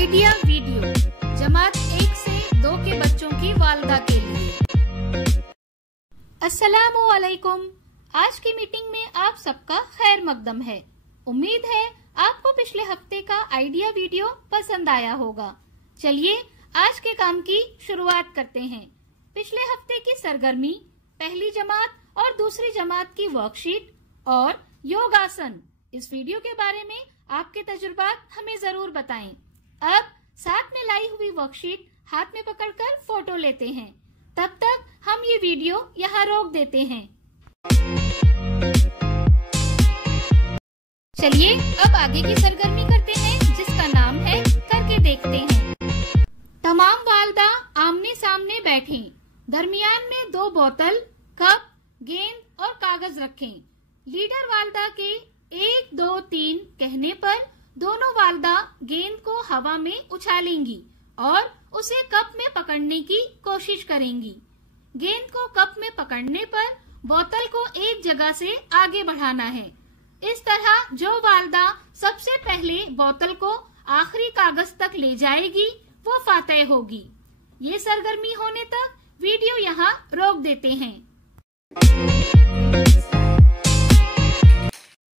Idea video जमात 1 से 2 के बच्चों की वालदा के लिए। अस्सलामु अलैकुम। आज की मीटिंग में आप सबका खैर मकदम है। उम्मीद है आपको पिछले हफ्ते का आइडिया वीडियो पसंद आया होगा। चलिए आज के काम की शुरुआत करते हैं। पिछले हफ्ते की सरगर्मी, पहली जमात और दूसरी जमात की वर्कशीट और योगासन, इस वीडियो के बारे में आपके तजुर्बात हमें जरूर बताएं। अब साथ में लाई हुई वर्कशीट हाथ में पकड़कर फोटो लेते हैं। तब तक हम ये वीडियो यहाँ रोक देते हैं। चलिए अब आगे की सरगर्मी करते हैं, जिसका नाम है करके देखते हैं। तमाम वालदा आमने सामने बैठें। दरमियान में 2 बोतल, कप, गेंद और कागज रखें। लीडर वालदा के 1, 2, 3 कहने पर दोनों वालदा गेंद को हवा में उछालेंगी और उसे कप में पकड़ने की कोशिश करेंगी। गेंद को कप में पकड़ने पर बोतल को एक जगह से आगे बढ़ाना है। इस तरह जो वालदा सबसे पहले बोतल को आखिरी कागज तक ले जाएगी वो फातेह होगी। ये सरगर्मी होने तक वीडियो यहाँ रोक देते हैं।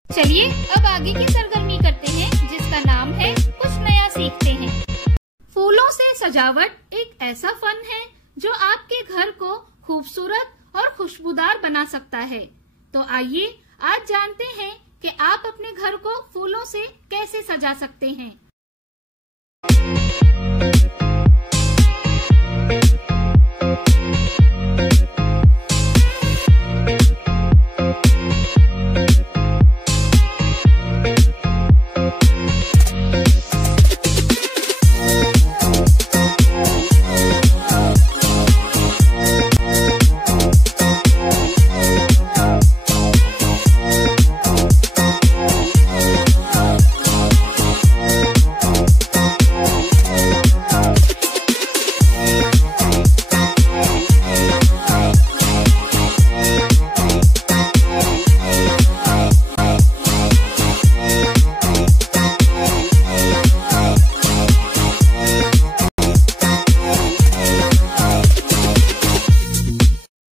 चलिए अब आगे की सरगर्मी करते हैं, जिसका नाम है कुछ नया सीखते हैं। फूलों से सजावट एक ऐसा फन है जो आपके घर को खूबसूरत और खुशबूदार बना सकता है। तो आइए आज जानते हैं कि आप अपने घर को फूलों से कैसे सजा सकते हैं।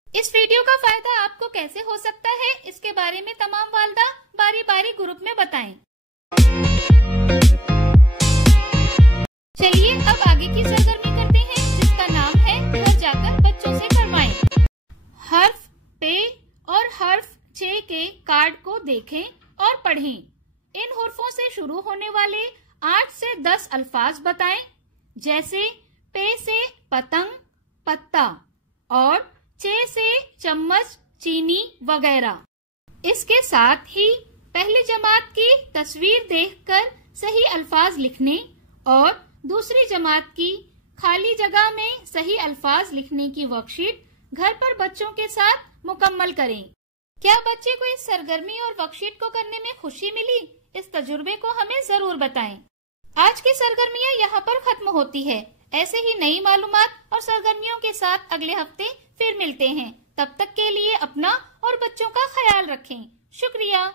इस वीडियो का फायदा आपको कैसे हो सकता है, इसके बारे में तमाम वालदा बारी बारी ग्रुप में बताएं। चलिए अब आगे की सरगर्मी करते हैं, जिसका नाम है घर जाकर बच्चों से करवाएं। हर्फ पे और हर्फ चे के कार्ड को देखें और पढ़ें। इन हुर्फों से शुरू होने वाले 8 से 10 अल्फाज बताएं, जैसे पे से पतंग, पत्ता और चे से चम्मच, चीनी वगैरह। इसके साथ ही पहली जमात की तस्वीर देखकर सही अल्फाज लिखने और दूसरी जमात की खाली जगह में सही अल्फाज लिखने की वर्कशीट घर पर बच्चों के साथ मुकम्मल करें। क्या बच्चे को इस सरगर्मी और वर्कशीट को करने में खुशी मिली? इस तजुर्बे को हमें जरूर बताएं। आज की सरगर्मियाँ यहाँ पर खत्म होती है। ऐसे ही नई मालूमात और सरगर्मियों के साथ अगले हफ्ते फिर मिलते हैं। तब तक के लिए अपना और बच्चों का ख्याल रखें। शुक्रिया।